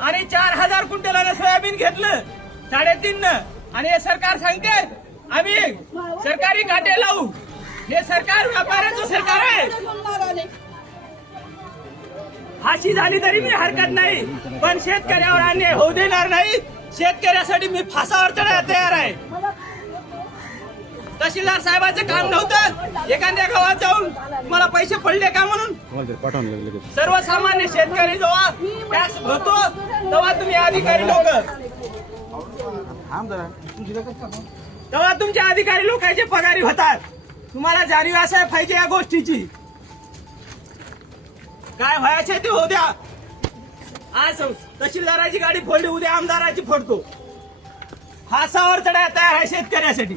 आणि चार हजार क्विंटलानं सोयाबीन घेतलं. साडेतीन आणि हे सरकार सांगते आम्ही सरकारी काटे लावू. हे सरकार व्यापाऱ्याचं सरकार आहे. फाशी झाली तरी मी हरकत नाही. पण शेतकऱ्यावर अन्याय होऊ देणार नाही. शेतकऱ्यासाठी मी फासावर चढायला तयार आहे. तहसीलदार साहेबांचं काम नव्हतं. एखाद्या गावात जाऊन मला पैसे पडले का म्हणून? लगेच. सर्वसामान्य शेतकरी जेव्हा टॅक्स भरतो तेव्हा तुम्ही अधिकारी लोक. तेव्हा तुमच्या अधिकारी लोकांचे पगारी होतात. तुम्हाला जाणीव असाय पाहिजे या गोष्टीची. काय व्हायचे ते होऊ द्या. आज तहसीलदाराची गाडी फोडली उद्या आमदाराची फोडतो. फासावर चढायला तयार आहे शेतकऱ्यासाठी.